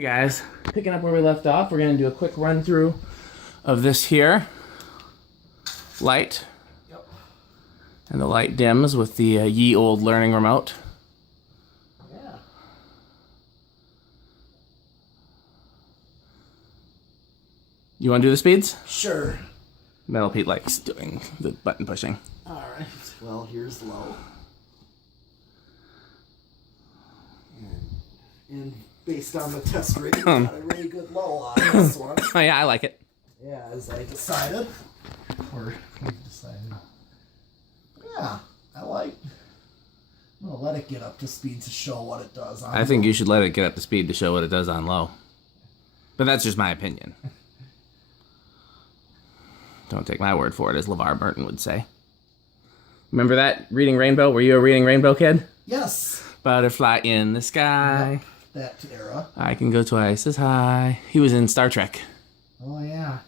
Hey guys, picking up where we left off, we're going to do a quick run through of this here light. Yep. And the light dims with the ye old learning remote. Yeah. You want to do the speeds? Sure. Metal Pete likes doing the button pushing. Alright, well here's low. And based on the test rating, got a really good low on this one. Oh yeah, I like it. Yeah, as I decided. Or we decided. Yeah, I'm gonna let it get up to speed to show what it does on I think you should let it get up to speed to show what it does on low. But that's just my opinion. Don't take my word for it, as LeVar Burton would say. Remember that? Reading Rainbow? Were you a Reading Rainbow kid? Yes. Butterfly in the sky. Yep, that era. I can go twice as high. He was in Star Trek. Oh, yeah.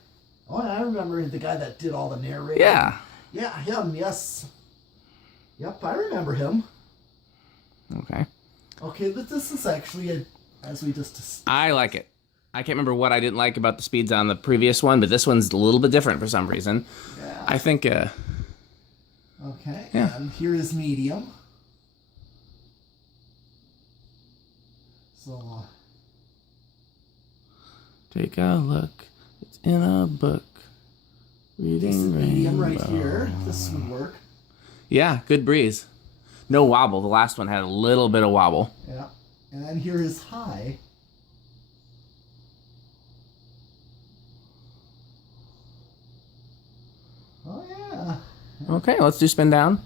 Oh, I remember the guy that did all the narrating. Yeah. Yeah, him, yes. Yep, I remember him. Okay. Okay, but this is actually, as we just... I like it. I can't remember what I didn't like about the speeds on the previous one, but this one's a little bit different for some reason. Yeah. I think, Okay, yeah. And here is medium. So... Take a look. It's in a book. Reading medium Rainbow. right here. This would work. Yeah, good breeze. No wobble. The last one had a little bit of wobble. Yeah. And then here is high. Oh, yeah. Okay, let's do spin down.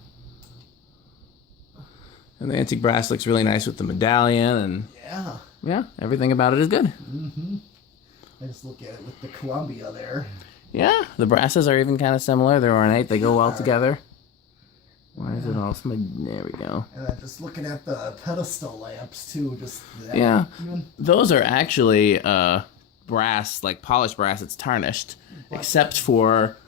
And the antique brass looks really nice with the medallion, and yeah, everything about it is good. Mm-hmm. I just look at it with the Columbia there. Yeah, the brasses are even kind of similar. They're ornate. They go well together. Why is it all smudged? There we go. And then just looking at the pedestal lamps too, just that. Yeah, those are actually brass, like polished brass. It's tarnished, except for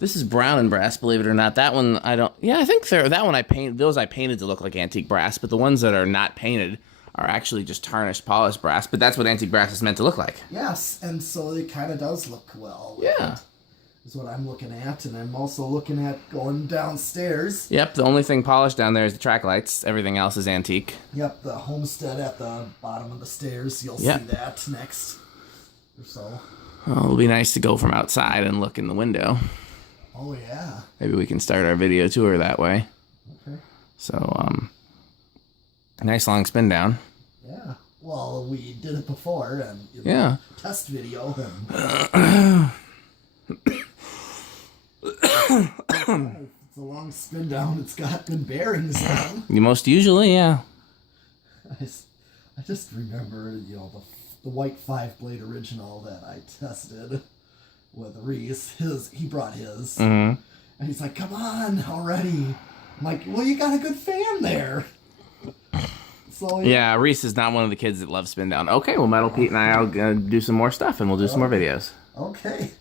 this is brown and brass, believe it or not. That one I don't. Yeah, I think that one I painted. Those I painted to look like antique brass, but the ones that are not painted are actually just tarnished, polished brass. But that's what antique brass is meant to look like. Yes, and so it kind of does look well. Yeah. Is what I'm looking at, and I'm also looking at going downstairs. Yep, the only thing polished down there is the track lights. Everything else is antique. Yep, the homestead at the bottom of the stairs. You'll see that next. Or so. Well, it'll be nice to go from outside and look in the window. Oh, yeah. Maybe we can start our video tour that way. Okay. So, a nice long spin down. Yeah. Well, we did it before, and in the test video, and... It's a long spin down. It's got good bearings on. Most usually, yeah. I just remember, the white 5-blade original that I tested with Reese. He brought his. Mm-hmm. And he's like, come on already. I'm like, well, you got a good fan there. So yeah, Reese is not one of the kids that loves spin down. Okay, well, Metal Pete and I will do some more stuff, and we'll do some more videos. Okay.